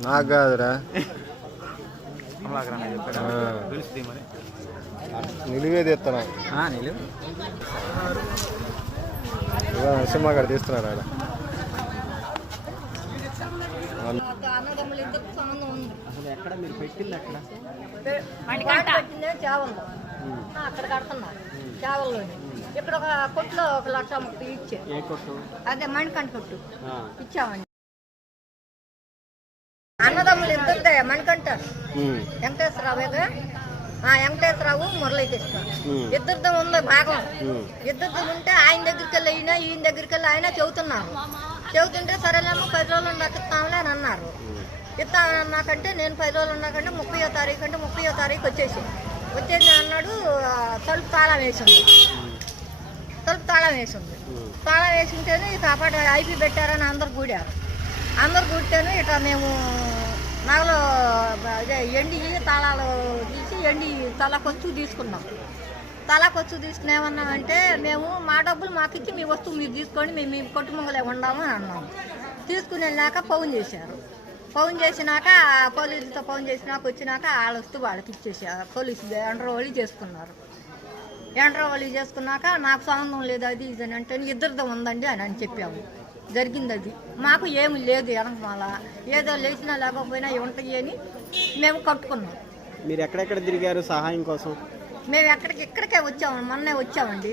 నాకు కాదురా నరసింహ గారు ఆడ. అసలు ఎక్కడ మీరు పెట్టింది అక్కడ? కడుతున్నారు చావల్లోని. ఇక్కడ ఒక కొట్లో ఒక లక్ష ముప్పై ఇచ్చారు. ఏ కొట్టు? అదే మణికంఠ కొట్టు. ఆ. ఇచ్చామండి. అన్నదమ్ములు ఇద్దరిదే మణికంఠ వెంకటేశ్వరరావుగా ఆ వెంకటేశ్వరరావు మురళీకృష్ణ. ఇద్దరితో ఉంది భాగం. ఇద్దరితో ఉంటే ఆయన దగ్గరికి వెళ్ళి అయినా ఈయన దగ్గరికి వెళ్ళి ఆయన చెబుతున్నారు. చెబుతుంటే సరేలేమో పది రోజులు ఇస్తాంలే అని అన్నారు. ఇస్తామన్నాకంటే నేను పది రోజులు ఉన్నాకంటే ముప్పయో తారీఖు అంటే ముప్పయో తారీఖు వచ్చేసి. వచ్చేసి అన్నాడు? తలుపు తాళం వేసింది తలుపు తాళం వేసింది తాళం వేసింటేనే ఇక అపాట ఐపీ పెట్టారని అందరు కూడారు అందరు కుట్టాను ఇట్లా మేము నగలు అదే ఎండి తాళాలు తీసి ఎండి తలకొచ్చు తీసుకున్నాం. తలకొచ్చు తీసుకుని ఏమన్నామంటే మేము మా డబ్బులు మాకు ఇచ్చి మీ వస్తువు మీరు తీసుకోండి మేము మీ కొట్టుమంగలే ఉండాము అని అన్నాం. తీసుకుని వెళ్ళాక ఫోన్ చేశారు. ఫోన్ చేసినాక పోలీసులతో ఫోన్ చేసినాక వచ్చినాక వాళ్ళ వస్తువు వాళ్ళకి ఇచ్చేసారు పోలీసు అండర్ చేసుకున్నారు. ఎంటర్ చేసుకున్నాక నాకు సంబంధం లేదు అది ఇది అని అంటే ఇద్దరితో ఉందండి అని అని చెప్పాము. జరిగింది అది మాకు ఏమి లేదు వెనకమాల ఏదో లేచినా లేకపోయినా ఉంటాయి అని మేము కట్టుకున్నాం. మీరు ఎక్కడెక్కడ తిరిగారు సహాయం కోసం? మేము ఎక్కడికి ఇక్కడికే వచ్చాము మొన్నే వచ్చామండి.